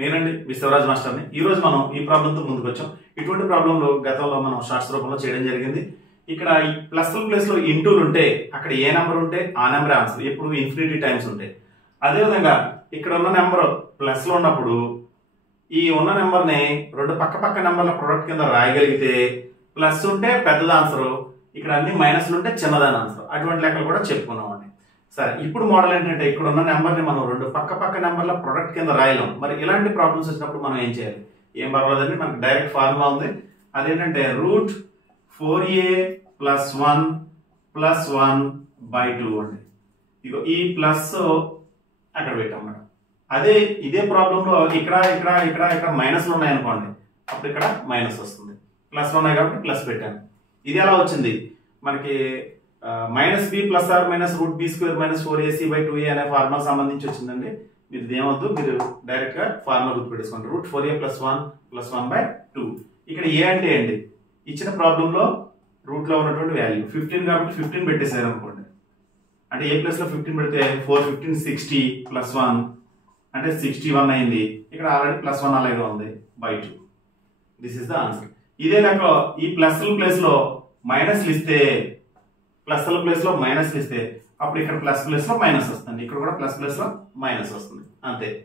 నేనండి మీ శివరాజ్ మాస్టర్ని. ఈ రోజు మనం ఈ ప్రాబ్లంతో ముందుకు వచ్చాం. ఇటువంటి ప్రాబ్లంలో గతంలో మనం షార్ట్స్ రూపంలో చేయడం జరిగింది. ఇక్కడ ఈ ప్లస్ ప్లేస్ లో ఇంటూలు ఉంటే అక్కడ ఏ నెంబర్ ఉంటే ఆ నెంబర్ ఆన్సర్, ఎప్పుడు ఇన్ఫినిటీ టైమ్స్ ఉంటాయి. అదేవిధంగా ఇక్కడ ఉన్న నెంబర్ ప్లస్ లో ఉన్నప్పుడు ఈ ఉన్న నెంబర్ ని రెండు పక్క నెంబర్ల ప్రొడక్ట్ కింద రాయగలిగితే ప్లస్ ఉంటే పెద్దది ఆన్సర్, ఇక్కడ అన్ని మైనస్లు ఉంటే చిన్నదాని ఆన్సర్. అటువంటి లెక్కలు కూడా చెప్పుకున్నాం అండి. సరే, ఇప్పుడు మోడల్ ఏంటంటే ఇక్కడ ఉన్న నెంబర్ ని మనం రెండు పక్క నెంబర్ల ప్రొడక్ట్ కింద రాయలేం. మరి ఇలాంటి ప్రాబ్లమ్స్ వచ్చినప్పుడు మనం ఏం చేయాలి? ఏం పర్వాలేదండి, మనకి డైరెక్ట్ ఫార్ములా ఉంది. అదేంటంటే రూట్ 4a + 1 + 1/2 అండి. ఇగో ఈ ప్లస్ అక్కడ పెట్టాం మేడం. అదే ఇదే ప్రాబ్లంలో ఇక్కడ మైనస్లు ఉన్నాయనుకోండి, అప్పుడు ఇక్కడ మైనస్ వస్తుంది. ప్లస్లు ఉన్నాయి కాబట్టి ప్లస్ పెట్టాను. ఇది ఎలా వచ్చింది మనకి? -b + r - √b² - 4ac/2a అనే ఫార్ములా సంబంధించి వచ్చిందండి. మీరు ఏమవుతుంది, మీరు డైరెక్ట్ గా ఫార్ములా గుర్తుపెట్టుకోండి. √4a + 1 + 1/2. ఇక్కడ ఏ అంటే ఏంటి? ఇచ్చిన ప్రాబ్లం లో రూట్ లో ఉన్నటువంటి వాల్యూ 15 కాబట్టి 15 పెట్టేశారు అనుకోండి. అంటే ఏ ప్లస్ లో 15 పెడితే 4 15 60 + 1 అంటే 61 అయింది. ఇక్కడ ఆల్రెడీ +1 అలాగే ఉంది /2. This is the answer. ఇదే లెక్క ఈ ప్లస్ ప్లేస్ లో మైనస్లు ఇస్తే, అప్పుడు ఇక్కడ ప్లస్ లో మైనస్ వస్తుంది, ఇక్కడ కూడా ప్లస్ లో మైనస్ వస్తుంది. అంతే.